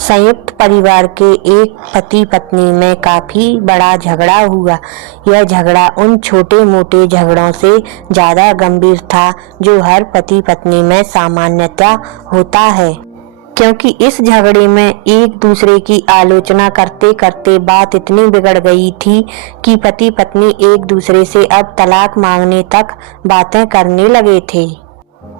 संयुक्त परिवार के एक पति पत्नी में काफी बड़ा झगड़ा हुआ। यह झगड़ा उन छोटे मोटे झगड़ों से ज्यादा गंभीर था जो हर पति पत्नी में सामान्यतः होता है, क्योंकि इस झगड़े में एक दूसरे की आलोचना करते करते बात इतनी बिगड़ गई थी कि पति पत्नी एक दूसरे से अब तलाक मांगने तक बातें करने लगे थे।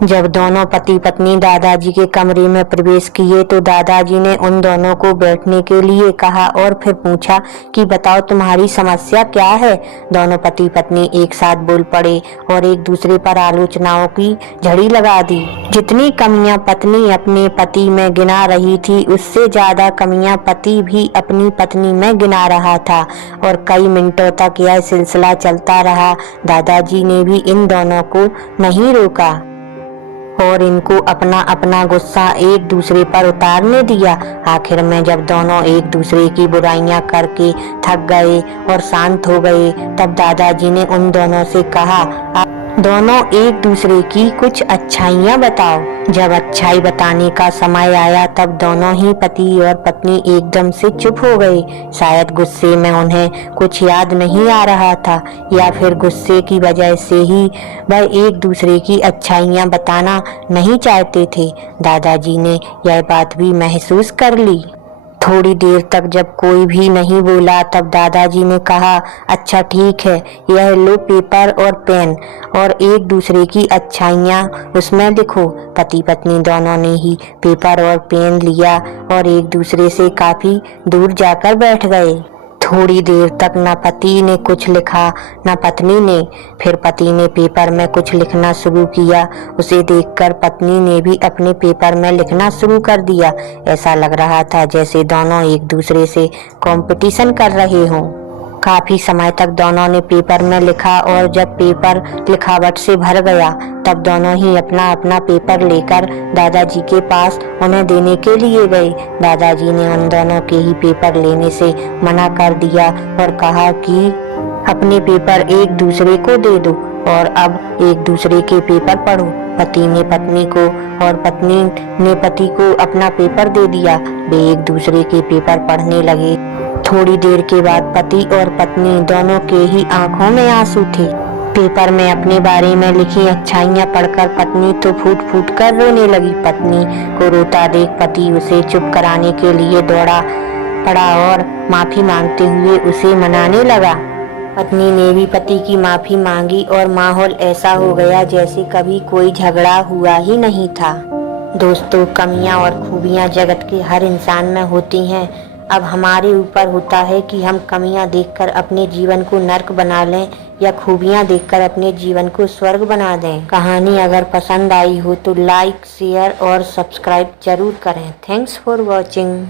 जब दोनों पति पत्नी दादाजी के कमरे में प्रवेश किए तो दादाजी ने उन दोनों को बैठने के लिए कहा और फिर पूछा कि बताओ तुम्हारी समस्या क्या है। दोनों पति पत्नी एक साथ बोल पड़े और एक दूसरे पर आलोचनाओं की झड़ी लगा दी। जितनी कमियां पत्नी अपने पति में गिना रही थी, उससे ज्यादा कमियां पति भी अपनी पत्नी में गिना रहा था और कई मिनटों तक यह सिलसिला चलता रहा। दादाजी ने भी इन दोनों को नहीं रोका और इनको अपना अपना गुस्सा एक दूसरे पर उतारने दिया। आखिर में जब दोनों एक दूसरे की बुराइयां करके थक गए और शांत हो गए, तब दादाजी ने उन दोनों से कहा, दोनों एक दूसरे की कुछ अच्छाइयां बताओ। जब अच्छाई बताने का समय आया तब दोनों ही पति और पत्नी एकदम से चुप हो गए। शायद गुस्से में उन्हें कुछ याद नहीं आ रहा था या फिर गुस्से की वजह से ही वह एक दूसरे की अच्छाइयां बताना नहीं चाहते थे। दादाजी ने यह बात भी महसूस कर ली। थोड़ी देर तक जब कोई भी नहीं बोला तब दादाजी ने कहा, अच्छा ठीक है, यह लो पेपर और पेन और एक दूसरे की अच्छाइयाँ उसमें लिखो। पति पत्नी दोनों ने ही पेपर और पेन लिया और एक दूसरे से काफी दूर जाकर बैठ गए। थोड़ी देर तक न पति ने कुछ लिखा न पत्नी ने। फिर पति ने पेपर में कुछ लिखना शुरू किया। उसे देखकर पत्नी ने भी अपने पेपर में लिखना शुरू कर दिया। ऐसा लग रहा था जैसे दोनों एक दूसरे से कंपटीशन कर रहे हों। काफी समय तक दोनों ने पेपर में लिखा और जब पेपर लिखावट से भर गया तब दोनों ही अपना अपना पेपर लेकर दादाजी के पास उन्हें देने के लिए गए। दादाजी ने उन दोनों के ही पेपर लेने से मना कर दिया और कहा कि अपने पेपर एक दूसरे को दे दो और अब एक दूसरे के पेपर पढ़ो। पति ने पत्नी को और पत्नी ने पति को अपना पेपर दे दिया। वे एक दूसरे के पेपर पढ़ने लगे। थोड़ी देर के बाद पति और पत्नी दोनों के ही आंखों में आंसू थे। पेपर में अपने बारे में लिखी अच्छाइयां पढ़कर पत्नी तो फूट फूट कर रोने लगी। पत्नी को रोता देख पति उसे चुप कराने के लिए दौड़ा पड़ा और माफी मांगते हुए उसे मनाने लगा। पत्नी ने भी पति की माफी मांगी और माहौल ऐसा हो गया जैसे कभी कोई झगड़ा हुआ ही नहीं था। दोस्तों, कमियां और खूबियां जगत के हर इंसान में होती हैं। अब हमारे ऊपर होता है कि हम कमियां देखकर अपने जीवन को नर्क बना लें या खूबियां देखकर अपने जीवन को स्वर्ग बना दें। कहानी अगर पसंद आई हो तो लाइक, शेयर और सब्सक्राइब जरूर करें। Thanks for watching.